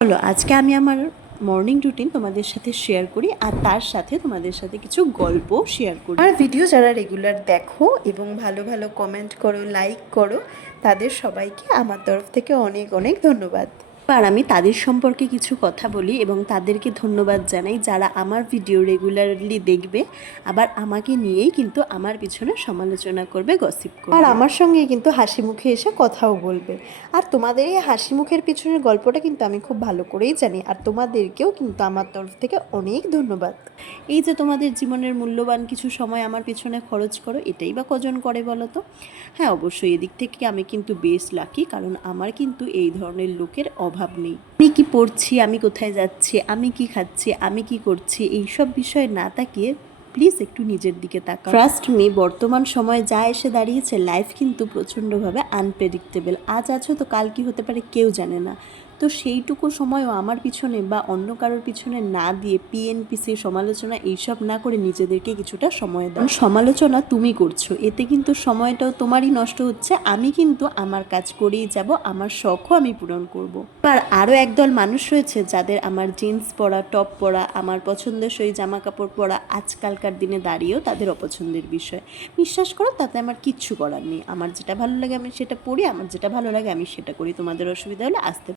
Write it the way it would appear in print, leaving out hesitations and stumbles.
চলো আজকে আমি আমার মর্নিং রুটিন তোমাদের সাথে শেয়ার করি, আর তার সাথে তোমাদের সাথে কিছু গল্প শেয়ার করি। আর ভিডিও যারা রেগুলার দেখো এবং ভালো ভালো কমেন্ট করো, লাইক করো, তাদের সবাইকে আমার তরফ থেকে অনেক অনেক ধন্যবাদ। আর আমি তাদের সম্পর্কে কিছু কথা বলি এবং তাদেরকে ধন্যবাদ জানাই যারা আমার ভিডিও রেগুলারলি দেখবে, আবার আমাকে নিয়েই কিন্তু আমার পিছনে সমালোচনা করবে, গসিপ করবে, আর আমার সঙ্গে কিন্তু হাসি মুখে এসে কথাও বলবে। আর তোমাদের এই হাসি মুখের পিছনের গল্পটা কিন্তু আমি খুব ভালো করেই জানি, আর তোমাদেরকেও কিন্তু আমার তরফ থেকে অনেক ধন্যবাদ। এই যে তোমাদের জীবনের মূল্যবান কিছু সময় আমার পিছনে খরচ করো, এটাই বা কজন করে বলো তো? হ্যাঁ, অবশ্যই এদিক থেকে আমি কিন্তু বেশ লাকি, কারণ আমার কিন্তু এই ধরনের লোকের অভাব নেই। আমি কি পড়ছি, আমি কোথায় যাচ্ছি, আমি কি খাচ্ছি, আমি কি করছি, এইসব বিষয়ে না তাকিয়ে প্লিজ একটু নিজের দিকে তাকাও। ট্রাস্ট মি, বর্তমান সময়ে যা এসে দাঁড়িয়েছে, লাইফ কিন্তু প্রচণ্ডভাবে আনপ্রেডিক্টেবল। আজ আছো তো কাল কি হতে পারে কেউ জানে না। তো সেইটুকু সময়ও আমার পিছনে বা অন্য কারোর পিছনে না দিয়ে পিএনপিসি সমালোচনা এইসব না করে নিজেদেরকে কিছুটা সময় দাও। সমালোচনা তুমি করছো, এতে কিন্তু সময়টাও তোমারই নষ্ট হচ্ছে। আমি কিন্তু আমার কাজ করেই যাব, আমার শখও আমি পূরণ করব। আর আরও একদল মানুষ রয়েছে যাদের আমার জিন্স পরা, টপ পরা, আমার পছন্দসই জামা কাপড় পরা আজকালকার দিনে দাঁড়িয়েও তাদের অপছন্দের বিষয়। বিশ্বাস করো, তাতে আমার কিচ্ছু করার নেই। আমার যেটা ভালো লাগে আমি সেটা পড়ি, আমার যেটা ভালো লাগে আমি সেটা করি। তোমাদের অসুবিধা হলে আসতে